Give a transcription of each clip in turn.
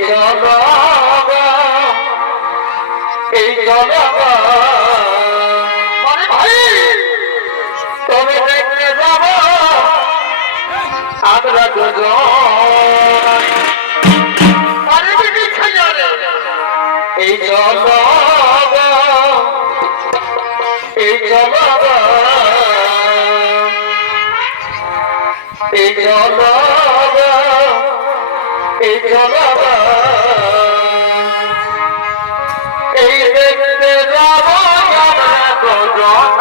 চলো এই চলো মানে ভাই তবে দেখতে যাব আমরা দুজন এই চলো এই চলো এই চলো এই চলো এই দেখতে যাব আমরা দুজন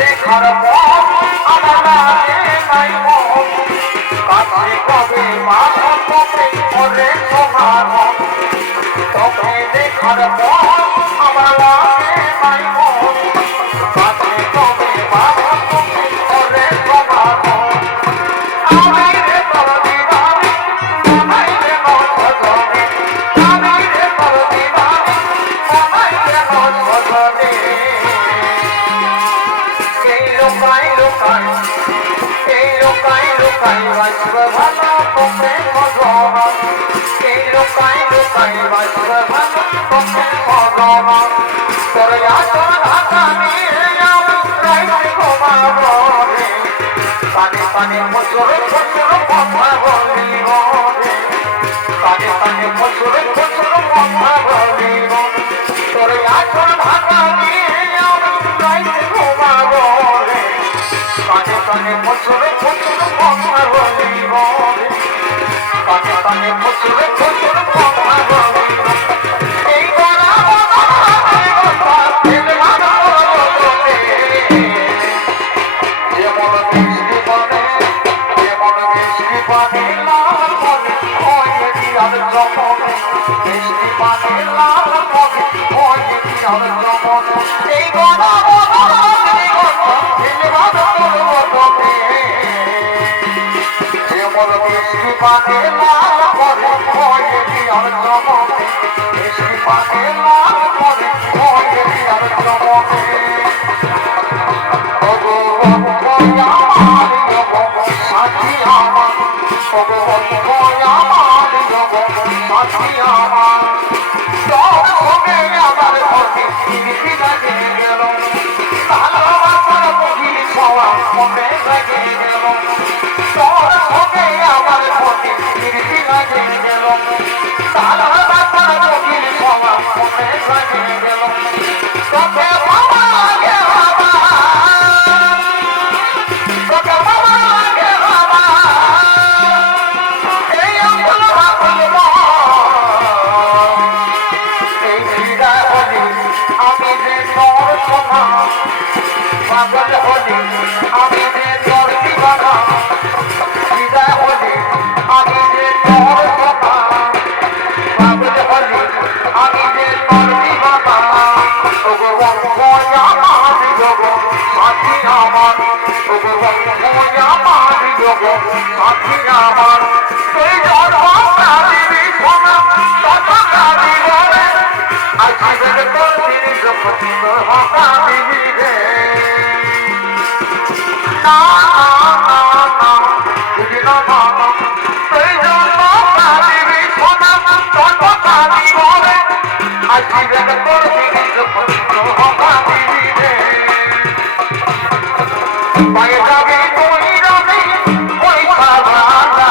দেখার পর আমার নাই কাছে কবে মাথা কবে করে তোমার তোকে দেখার পর আমার নাই কাছে কবে মাথা কবে করে তোমার আমি রে তোর দিবানি আমি রে তোর ভজনে আমি রে তোর দিবানি আমি রে তোর ভজনে ভালো তোকে ভগবান এই লোকাই লোকাই বাঁচবে ভালো তোকে ভগবান তোর আচর হাতা নিয়ে রাইতে ঘুমাবো রে কানে কানে প্রচুর প্রচুর কথা বলিব রে কানে কানে প্রচুর প্রচুর কথা বলিব তোর আচর হাতা নিয়ে রাইতে ঘুমাবো রে কানে কানে প্রচুর প্রচুর কথা বলিব রে কানে কানে প্রচুর প্রচুর কথা বলিব এই বড় যেমন বৃষ্টি বনে যেমন বৃষ্টি পানি লাল বনে হয়ে দিয়ার জমনে বৃষ্টি পানি লাল বনে হয়ে দিয়ার জমনে এই বড় বৃষ্টি পানে লাল পরে হয়ে দিয়ার জমনে বৃষ্টি পানে লাল পরে হয়ে দিয়ার জমনে সাথী আমার সাথী আমার তোর সঙ্গে আমার ঘরে ফিরতি লাগে গেল ভালোবাসার বুঝি সওয়া মনে লাগে গেল তোর সঙ্গে আমার ঘরে ফিরতি লাগে গেল ভালোবাসার বুঝি সওয়া মনে লাগে গেল তোকে বাবা গে বাবা তোকে বাবা গে বাবা এই আমল বাবুল এই বিদায় হলি আমি যে তোর সোনা পাগল হলি আমি যে তোর দিবানা বিদায় হলি আমি যে তোর সোনা পাগল হলি আমি যে তোর দিবানা সাথী আমার সাথী আমার তুই দিবি সোনা দিবরে আজকে তোর জিনিস দিবি রে না দিবি না বাবা তুই দিবি সোনা দিবরে আজকে তোর জিনিস দিবি রে পায়ে যাবে তুই রাতে ওই সাবানা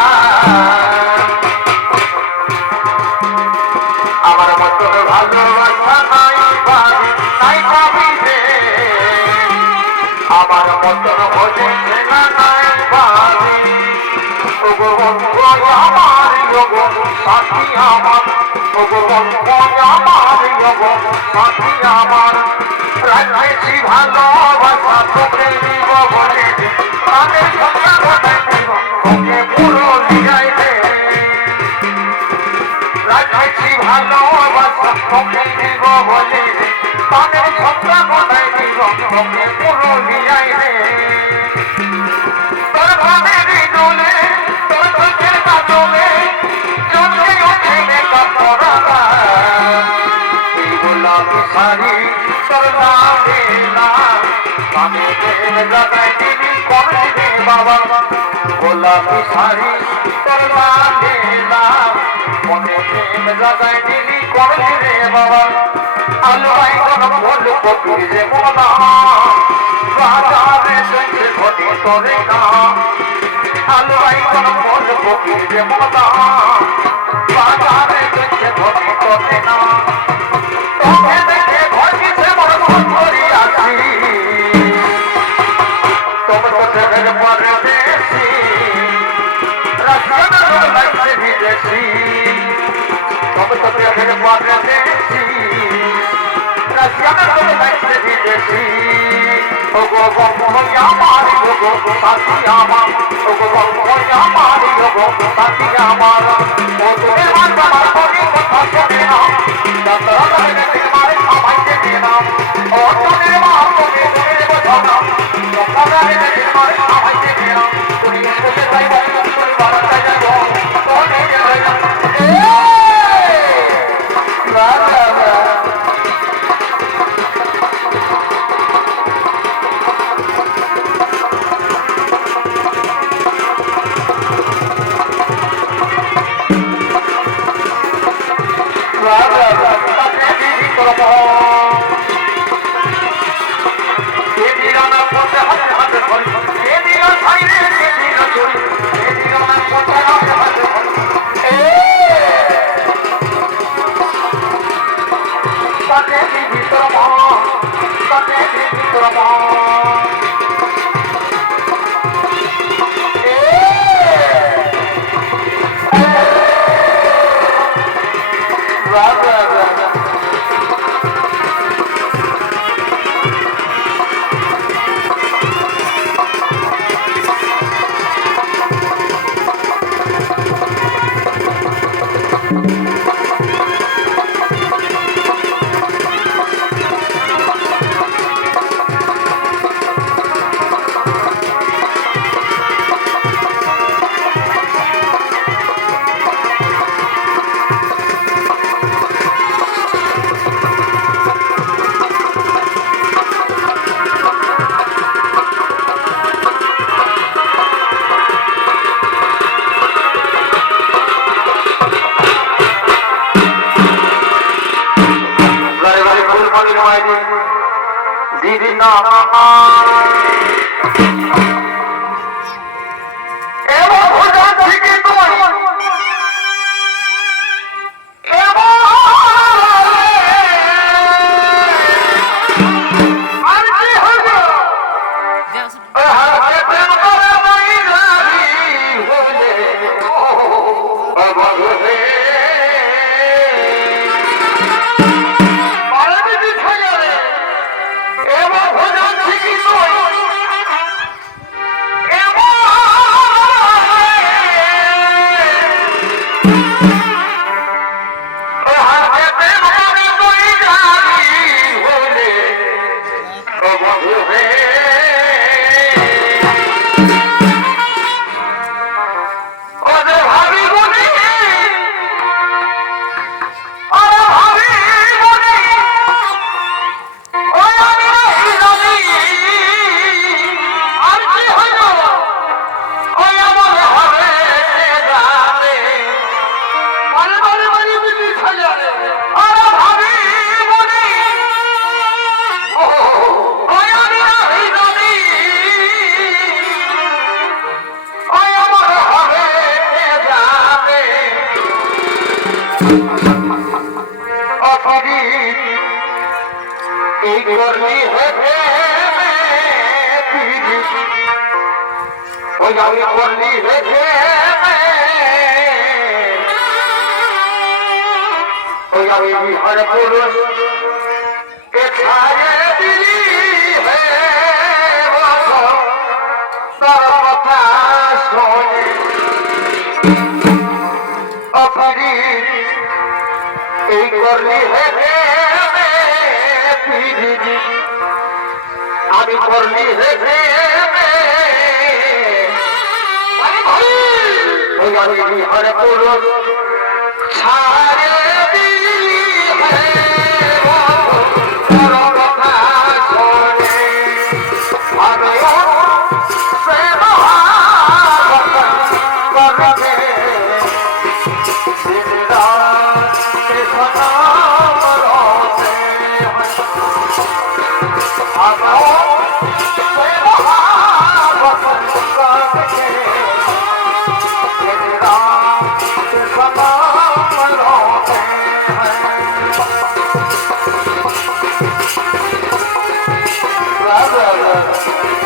আমার মতো ভালোবাসা নাই পাবি নাই পাবি রে আমার মতো হলে না নাই পাবি ওগো বন্ধু আমার ওগো সাথী আমার ওগো বন্ধু আমার ওগো সাথী আমার রাখেছি ভালোবাসা তোকে দিব বলে তাদের সঙ্গে কোথায় দিব তোকে পুরো লিয়াই রে রাখেছি ভালোবাসা তোকে দিব বলে তাদের সঙ্গে কোথায় দিব তোকে পুরো লিয়াই রে তোর ভাবের দোলে তোর চোখের কাজলে চোখে ওঠে মেকা পড়া এই গোলাপি শাড়ি তোর নামে নাম আমি প্রেম জাগাই দিবি করে রে বাবা গোলাপি শাড়ি তোর নামে নাম মনে প্রেম জাগাই দিবি করে রে বাবা আলু আইগন ভোল কপির যে মোনা বাজারে সঙ্গে ঘটে তোরে না আলু আইগন ভোল কপির যে মোনা বাজারে সঙ্গে ঘটে তোরে না তোকে দেখে ঘটিছে বড় করি আসি তোমরা তো দেখে পরে বেশি রাস্তা লাগছে বিদেশি তোমরা তো দেখে পরে বেশি রাস্তা লাগছে বিদেশি ওগো বন্ধু আমার ওগো সাথী আমার ওগো বন্ধু আমার ওগো সাথী আমার ও তোকে আমার করি কথা শোনে না দাদা লাগে মারে আমাকে দিয়ে নাও ও তোদের মা তোকে তোদের বোঝাও না দাদা লাগে মারে আমাকে দিয়ে নাও তুই তোকে তাই বলে তুই বাড়াতে যাবো তোকে যাই না দিদি না এবার ভোজন থেকে তুই এই করলি হেঁটে ওই আমি করলি হেঁটে ওই আমি বিহার পুরুষ কে ছাড়ে দিলি হে তোর কথা শোনে অপরি এই করলি হেঁটে আমি করলি হেঁটে ওই আমি বিহার পুরুষ ছাড়ে দিলি হে তোর কথা শোনে আমিও প্রেম করবে Brother